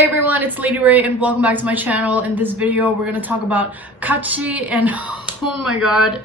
Hey everyone, it's Lady Ray and welcome back to my channel. In this video, we're gonna talk about KAACHI and oh my god,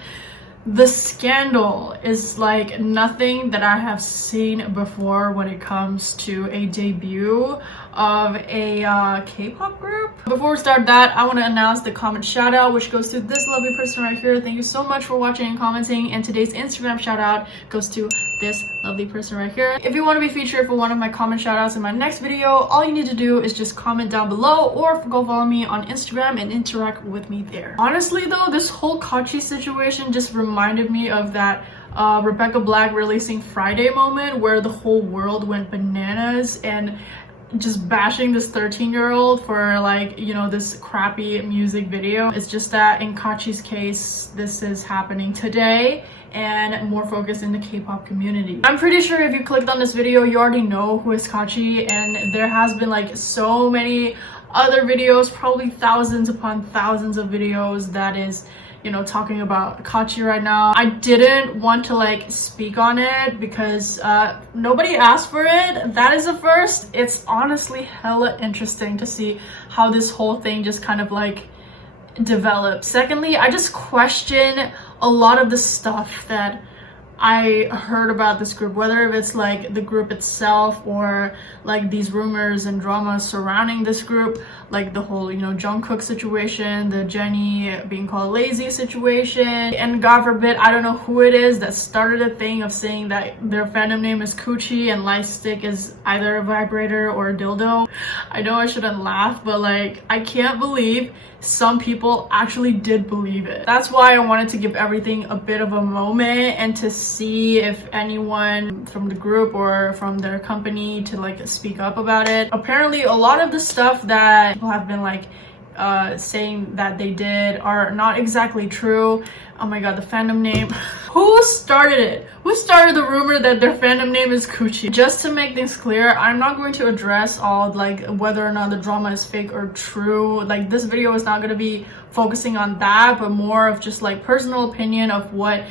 the scandal is like nothing that I have seen before when it comes to a debut of a K-pop group. Before we start that, I want to announce the comment shout out, which goes to this lovely person right here. Thank you so much for watching and commenting, and today's Instagram shout out goes to this lovely person right here. If you want to be featured for one of my comment shout outs in my next video, all you need to do is just comment down below or go follow me on Instagram and interact with me there. Honestly though, this whole KAACHI situation just reminded me of that Rebecca Black releasing Friday moment where the whole world went bananas and just bashing this 13-year-old for, like, you know, this crappy music video. It's just that in KAACHI's case, this is happening today and more focused in the K-pop community. I'm pretty sure if you clicked on this video, you already know who is KAACHI, and there has been like so many other videos, probably thousands upon thousands of videos that is, you know, talking about KAACHI right now. I didn't want to like speak on it because nobody asked for it. That is a first. It's honestly hella interesting to see how this whole thing just kind of like developed. Secondly, I just question a lot of the stuff that I heard about this group, whether it's like the group itself or like these rumors and dramas surrounding this group, like the whole, you know, Jungkook situation, the Jennie being called lazy situation, and God forbid, I don't know who it is that started a thing of saying that their fandom name is KOOCHI and Lightstick is either a vibrator or a dildo. I know I shouldn't laugh, but like, I can't believe some people actually did believe it. That's why I wanted to give everything a bit of a moment and to see if anyone from the group or from their company to like speak up about it. Apparently a lot of the stuff that people have been like saying that they did are not exactly true. Oh my god, the fandom name. Who started it? Who started the rumor that their fandom name is KOOCHI? Just to make things clear, I'm not going to address all like whether or not the drama is fake or true. Like, this video is not going to be focusing on that, but more of just like personal opinion of what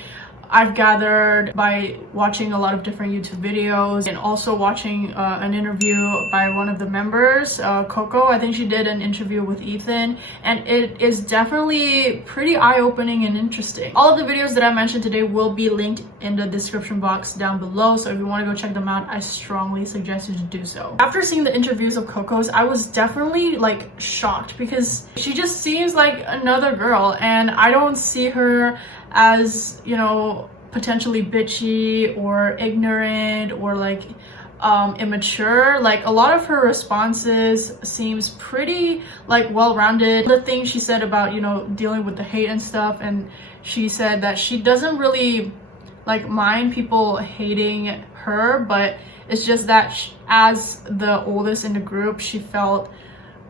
I've gathered by watching a lot of different YouTube videos and also watching an interview by one of the members, Coco. I think she did an interview with Ethan, and it is definitely pretty eye-opening and interesting. All of the videos that I mentioned today will be linked in the description box down below, so if you want to go check them out, I strongly suggest you to do so. After seeing the interviews of Coco's, I was definitely like shocked because she just seems like another girl, and I don't see her as, you know, potentially bitchy or ignorant or like immature. Like, a lot of her responses seems pretty like well-rounded. The thing she said about, you know, dealing with the hate and stuff, and she said that she doesn't really like mind people hating her, but it's just that as the oldest in the group, she felt,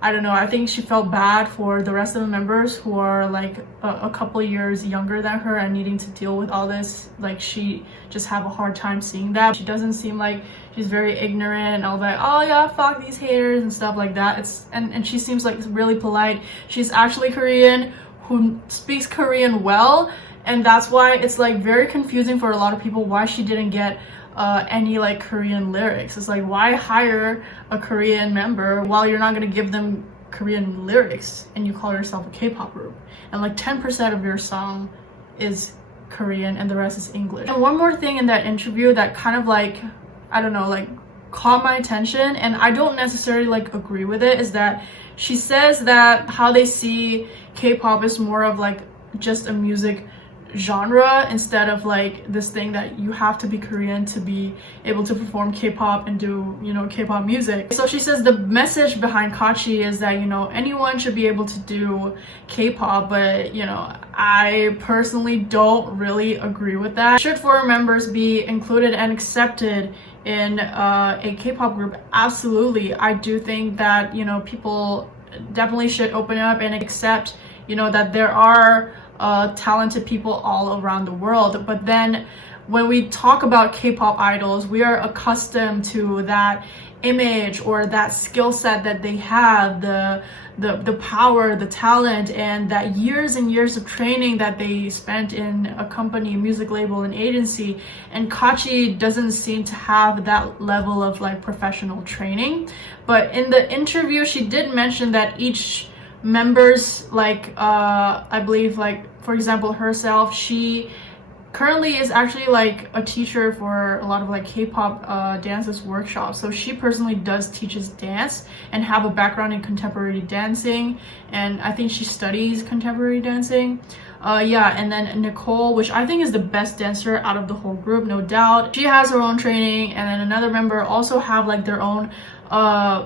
I don't know, I think she felt bad for the rest of the members who are like a couple years younger than her and needing to deal with all this. Like, she just have a hard time seeing that. She doesn't seem like she's very ignorant and all that, oh yeah, fuck these haters and stuff like that. It's and she seems like really polite. She's actually Korean, who speaks Korean well, and that's why it's like very confusing for a lot of people why she didn't get any like Korean lyrics. It's like, why hire a Korean member while you're not gonna give them Korean lyrics and you call yourself a K-pop group and like 10% of your song is Korean and the rest is English. And one more thing in that interview that kind of like, I don't know, like caught my attention, and I don't necessarily like agree with it, is that she says that how they see K-pop is more of like just a music genre instead of like this thing that you have to be Korean to be able to perform K-pop and do, you know, K-pop music. So she says the message behind KAACHI is that, you know, anyone should be able to do K-pop, but, you know, I personally don't really agree with that. Should foreign members be included and accepted in a K-pop group? Absolutely. I do think that, you know, people definitely should open up and accept, you know, that there are talented people all around the world. But then when we talk about K-pop idols, we are accustomed to that image or that skill set that they have, the power, the talent, and that years and years of training that they spent in a company, music label, and agency. And KAACHI doesn't seem to have that level of like professional training. But in the interview, she did mention that each members, like I believe, like for example herself, she currently is actually like a teacher for a lot of like K-pop dances workshops. So she personally teaches dance and have a background in contemporary dancing, and I think she studies contemporary dancing. Yeah, and then Nicole, which I think is the best dancer out of the whole group, no doubt. She has her own training, and then another member also have like their own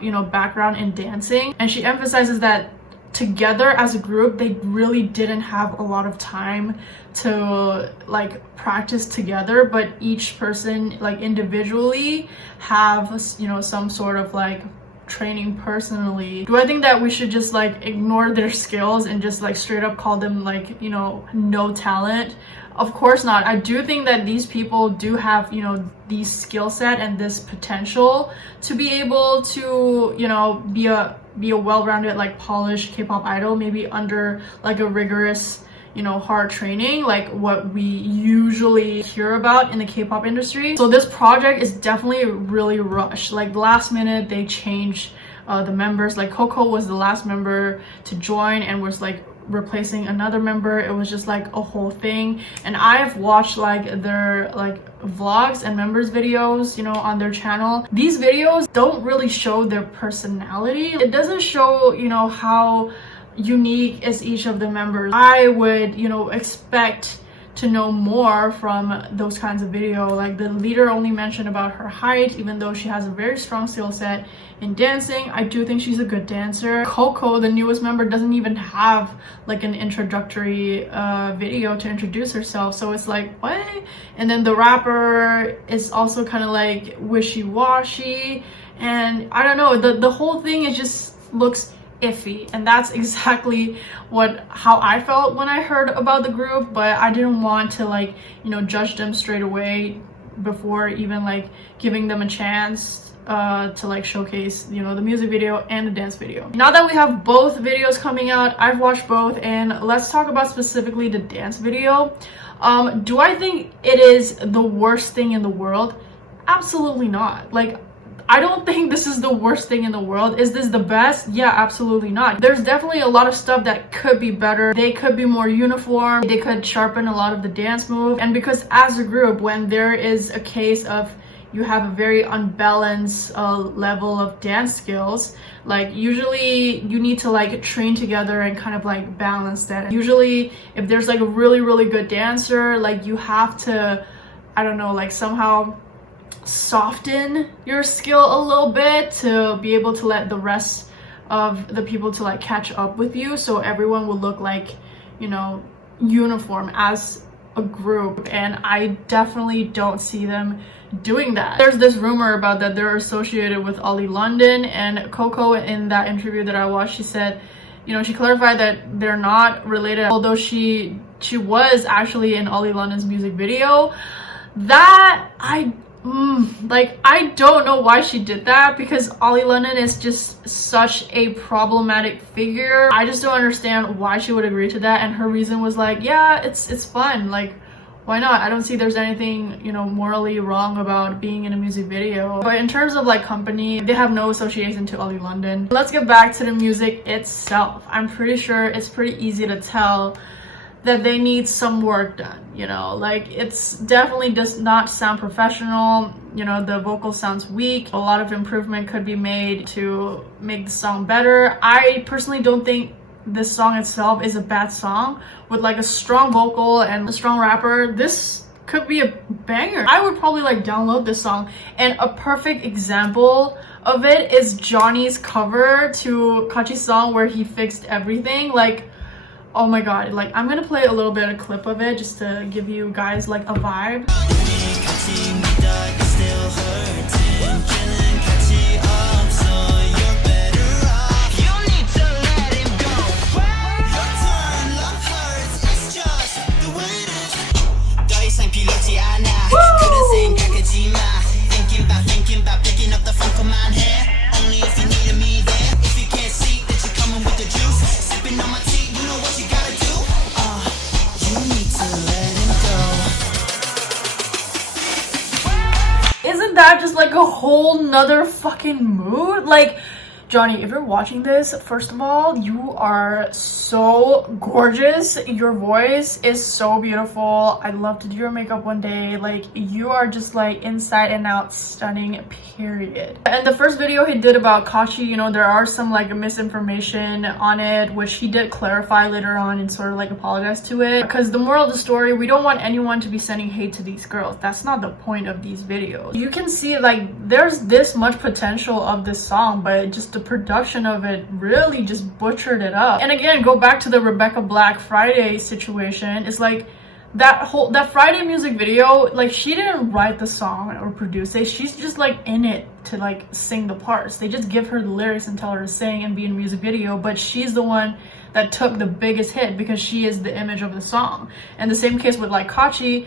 you know, background in dancing. And she emphasizes that together as a group they really didn't have a lot of time to like practice together, but each person like individually have, you know, some sort of like training personally. Do I think that we should just like ignore their skills and just like straight up call them like, you know, no talent? Of course not. I do think that these people do have, you know, these skill set and this potential to be able to, you know, be a well-rounded, like polished K-pop idol, maybe under like a rigorous, you know, hard training like what we usually hear about in the K-pop industry. So this project is definitely really rushed. Like last minute they changed the members. Like Coco was the last member to join and was like replacing another member. It was just like a whole thing. And I've watched like their like vlogs and members videos, you know, on their channel. These videos don't really show their personality. It doesn't show, you know, how unique is each of the members. I would, you know, expect to know more from those kinds of video. Like the leader only mentioned about her height, even though she has a very strong skill set in dancing. I do think she's a good dancer. Coco, the newest member, doesn't even have like an introductory video to introduce herself, so it's like, what? And then the rapper is also kind of like wishy-washy, and I don't know, the whole thing, it just looks iffy. And that's exactly how I felt when I heard about the group, but I didn't want to like, you know, judge them straight away before even like giving them a chance to like showcase, you know, the music video and the dance video. Now that we have both videos coming out, I've watched both, and let's talk about specifically the dance video. Do I think it is the worst thing in the world? Absolutely not. Like, I don't think this is the worst thing in the world. Is this the best? Yeah, absolutely not. There's definitely a lot of stuff that could be better. They could be more uniform. They could sharpen a lot of the dance move. And because as a group, when there is a case of you have a very unbalanced level of dance skills, like usually you need to like train together and kind of like balance that. Usually if there's like a really good dancer, like you have to, I don't know, like somehow soften your skill a little bit to be able to let the rest of the people to like catch up with you, so everyone will look like, you know, uniform as a group. And I definitely don't see them doing that. There's this rumor about that they're associated with Ollie London, and Coco in that interview that I watched, she said, you know, she clarified that they're not related, although she was actually in Ollie London's music video. That I don't know why she did that, because Ollie London is just such a problematic figure. I just don't understand why she would agree to that, and her reason was like, yeah, it's fun, like why not? I don't see there's anything, you know, morally wrong about being in a music video. But in terms of like company, they have no association to Ollie London. Let's get back to the music itself. I'm pretty sure it's pretty easy to tell that they need some work done, you know, like it's definitely does not sound professional. You know, the vocal sounds weak. A lot of improvement could be made to make the song better. I personally don't think this song itself is a bad song. With like a strong vocal and a strong rapper, this could be a banger. I would probably like download this song. And a perfect example of it is Johnny's cover to KAACHI's song where he fixed everything. Like, oh my god, like I'm gonna play a little bit of clip of it just to give you guys like a vibe. a whole nother fucking mood. Like, Johnny, if you're watching this, first of all, you are so gorgeous. Your voice is so beautiful. I'd love to do your makeup one day. Like, you are just like inside and out stunning, period. And the first video he did about KAACHI, you know, there are some like misinformation on it, which he did clarify later on and sort of like apologize to it. Because the moral of the story, we don't want anyone to be sending hate to these girls. That's not the point of these videos. You can see like there's this much potential of this song, but just the production of it really just butchered it up. And again, go back to the Rebecca Black Friday situation. It's like that Friday music video, like she didn't write the song or produce it. She's just like in it to like sing the parts. They just give her the lyrics and tell her to sing and be in a music video, but she's the one that took the biggest hit because she is the image of the song. And the same case with like KAACHI,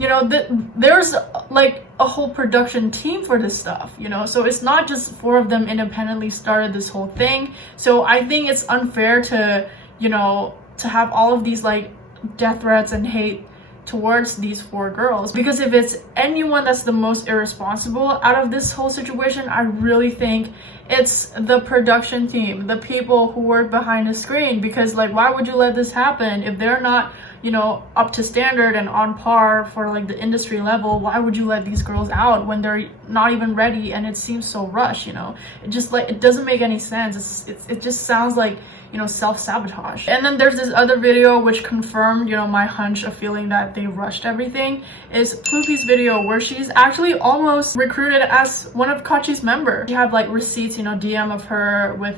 you know, there's like a whole production team for this stuff, you know, so it's not just four of them independently started this whole thing. So I think it's unfair to, you know, to have all of these like death threats and hate towards these four girls, because if it's anyone that's the most irresponsible out of this whole situation, I really think it's the production team, the people who work behind the screen. Because like, why would you let this happen if they're not, you know, up to standard and on par for like the industry level? Why would you let these girls out when they're not even ready and it seems so rushed? You know, it just like, it doesn't make any sense. It just sounds like, you know, self-sabotage. And then there's this other video which confirmed, you know, my hunch of feeling that they rushed everything, is Ploopy's video where she's actually almost recruited as one of KAACHI's members. She have like receipts, you know, DM of her with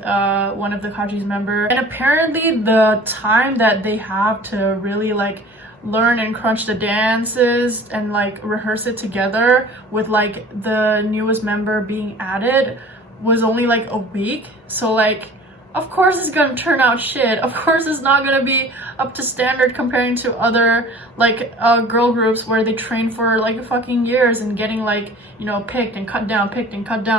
one of the KAACHI's member. And apparently the time that they have to really like learn and crunch the dances and like rehearse it together with like the newest member being added was only like a week. So like, of course it's gonna turn out shit. Of course it's not gonna be up to standard comparing to other like girl groups where they train for like fucking years and getting like, you know, picked and cut down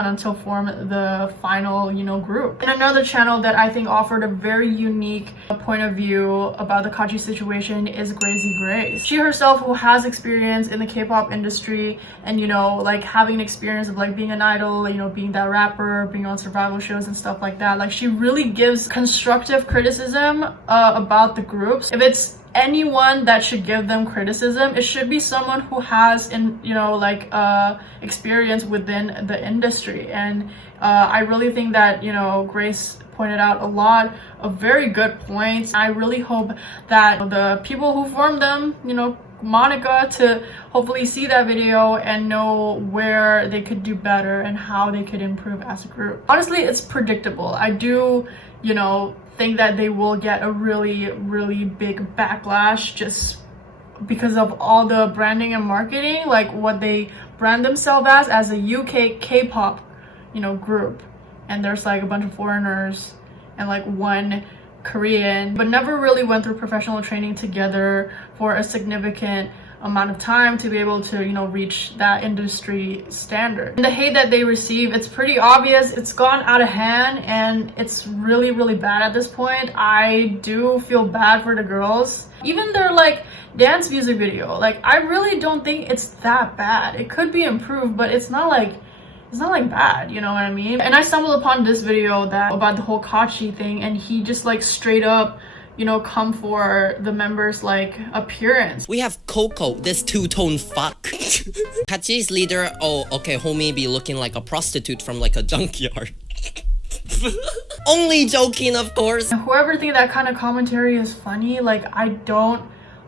until form the final, you know, group. And another channel that I think offered a very unique point of view about the KAACHI situation is Grazy Grace. She herself, who has experience in the K-pop industry and, you know, like having an experience of like being an idol, you know, being that rapper, being on survival shows and stuff like that, like she really gives constructive criticism about the groups. If it's anyone that should give them criticism, it should be someone who has, you know, like experience within the industry. And I really think that, you know, Grace pointed out a lot of very good points. I really hope that the people who formed them, you know, Monica, to hopefully see that video and know where they could do better and how they could improve as a group. Honestly, it's predictable. I do, you know, think that they will get a really big backlash just because of all the branding and marketing, like what they brand themselves as a UK K-pop, you know, group. And there's like a bunch of foreigners and like one Korean, but never really went through professional training together for a significant amount of time to be able to, you know, reach that industry standard. And the hate that they receive, it's pretty obvious. It's gone out of hand and it's really bad at this point. I do feel bad for the girls. Even their like dance music video, like I really don't think it's that bad. It could be improved, but it's not like bad, you know what I mean? And I stumbled upon this video about the whole KAACHI thing, and he just like straight up, you know, come for the members' like appearance. We have Coco, this two-tone fuck. KAACHI's leader, oh okay, homie be looking like a prostitute from like a junkyard. Only joking, of course. And whoever thinks that kind of commentary is funny, like I don't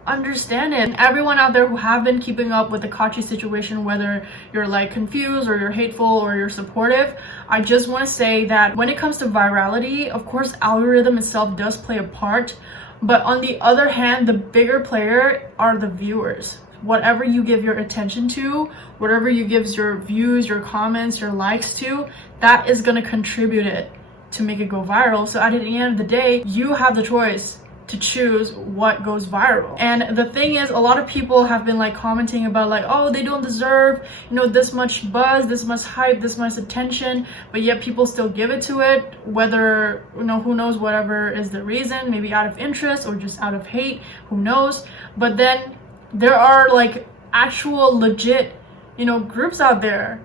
understand it. And everyone out there who have been keeping up with the KAACHI situation, whether you're like confused or you're hateful or you're supportive, I just want to say that when it comes to virality, of course algorithm itself does play a part, but on the other hand, the bigger player are the viewers. Whatever you give your attention to, whatever you give your views, your comments, your likes to, that is going to contribute it to make it go viral. So at the end of the day, you have the choice to choose what goes viral. And the thing is, a lot of people have been like commenting about like, oh, they don't deserve, you know, this much buzz, this much hype, this much attention, but yet people still give it to it, whether, you know, who knows, whatever is the reason, maybe out of interest or just out of hate, who knows. But then there are like actual legit, you know, groups out there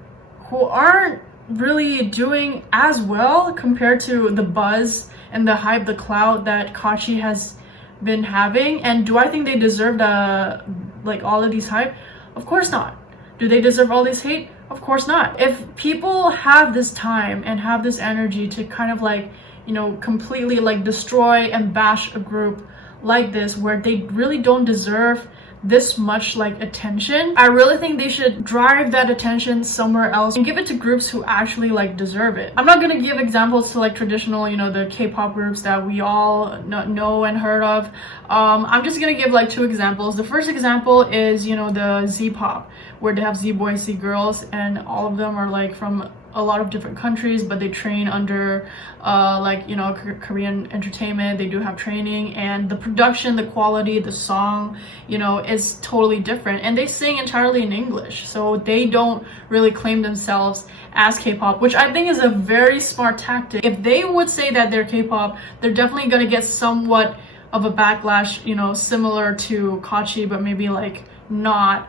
who aren't really doing as well compared to the buzz and the hype, the clout that KAACHI has been having. And do I think they deserve like all of these hype? Of course not. Do they deserve all this hate? Of course not. If people have this time and have this energy to kind of like, you know, completely like destroy and bash a group like this where they really don't deserve this much like attention, I really think they should drive that attention somewhere else and give it to groups who actually like deserve it. I'm not gonna give examples to like traditional, you know, the K-pop groups that we all know and heard of. I'm just gonna give like 2 examples. The first example is, you know, the Z-pop, where they have Z-boys, Z-girls, and all of them are like from a lot of different countries, but they train under like, you know, Korean entertainment. They do have training, and the production, the quality, the song, you know, is totally different, and they sing entirely in English, so they don't really claim themselves as K-pop, which I think is a very smart tactic. If they would say that they're K-pop, they're definitely gonna get somewhat of a backlash, you know, similar to KAACHI, but maybe like not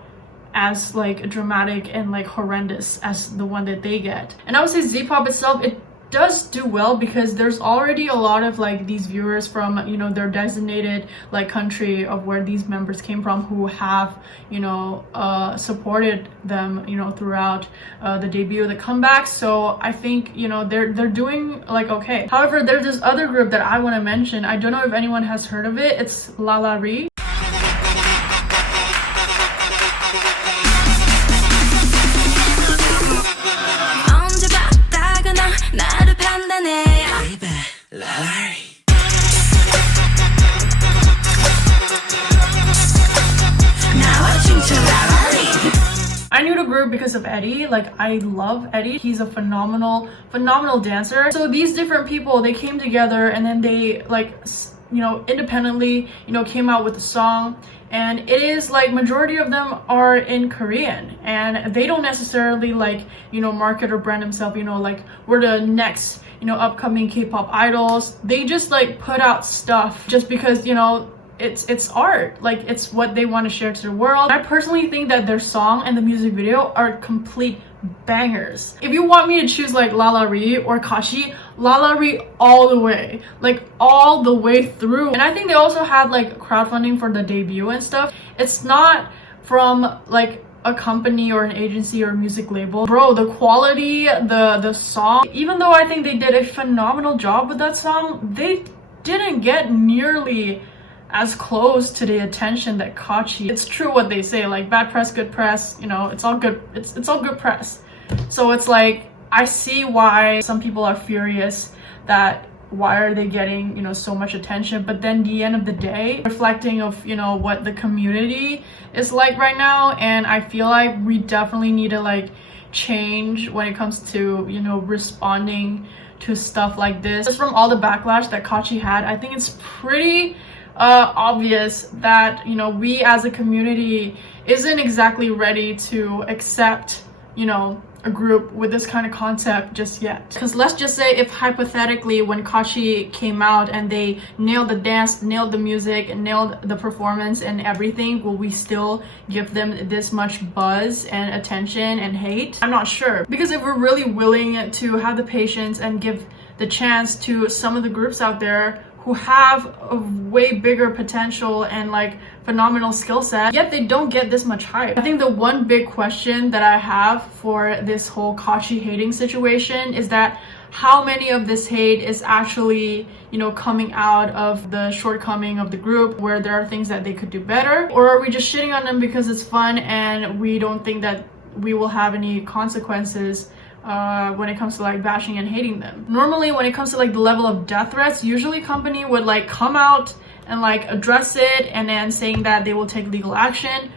as like dramatic and like horrendous as the one that they get. And I would say Z-pop itself, it does do well because there's already a lot of like these viewers from, you know, their designated like country of where these members came from, who have, you know, supported them, you know, throughout the debut, the comeback. So I think, you know, they're doing like okay. However, there's this other group that I want to mention. I don't know if anyone has heard of it. It's LALARY. I knew the group because of Eddie. Like, I love Eddie. He's a phenomenal dancer. So these different people, they came together and then they like, you know, independently, you know, came out with a song. And it is like majority of them are in Korean, and they don't necessarily like, you know, market or brand themselves, you know, like we're the next, you know, upcoming K-pop idols. They just like put out stuff just because, you know, it's art, like it's what they want to share to the world. I personally think that their song and the music video are complete bangers. If you want me to choose like LALARY or KAACHI, LALARY all the way, like all the way through. And I think they also had like crowdfunding for the debut and stuff. It's not from like a company or an agency or music label. Bro, the quality, the song, even though I think they did a phenomenal job with that song, they didn't get nearly as close to the attention that KAACHI. It's true what they say, like bad press, good press, you know, it's all good, it's all good press. So it's like, I see why some people are furious that why are they getting, you know, so much attention, but then the end of the day, reflecting of, you know, what the community is like right now. And I feel like we definitely need to like change when it comes to, you know, responding to stuff like this. Just from all the backlash that KAACHI had, I think it's pretty obvious that, you know, we as a community isn't exactly ready to accept, you know, a group with this kind of concept just yet. Because let's just say if hypothetically when KAACHI came out and they nailed the dance, nailed the music, and nailed the performance and everything, will we still give them this much buzz and attention and hate? I'm not sure. Because if we're really willing to have the patience and give the chance to some of the groups out there who have a way bigger potential and like phenomenal skill set, yet they don't get this much hype. I think the one big question that I have for this whole KAACHI hating situation is that how many of this hate is actually, you know, coming out of the shortcoming of the group where there are things that they could do better, or are we just shitting on them because it's fun and we don't think that we will have any consequences when it comes to like bashing and hating them. Normally when it comes to like the level of death threats, usually company would like come out and like address it and then saying that they will take legal action.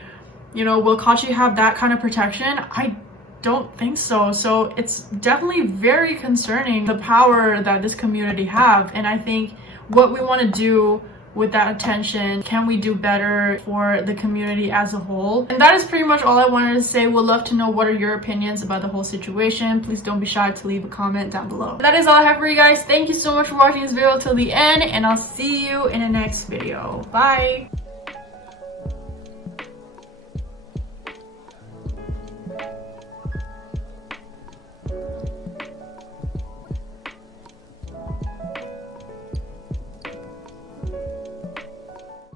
You know, will KAACHI have that kind of protection? I don't think so. So it's definitely very concerning the power that this community have, and I think what we want to do with that attention, can we do better for the community as a whole? And that is pretty much all I wanted to say. Would love to know what are your opinions about the whole situation. Please don't be shy to leave a comment down below. That is all I have for you guys. Thank you so much for watching this video till the end, and I'll see you in the next video. Bye.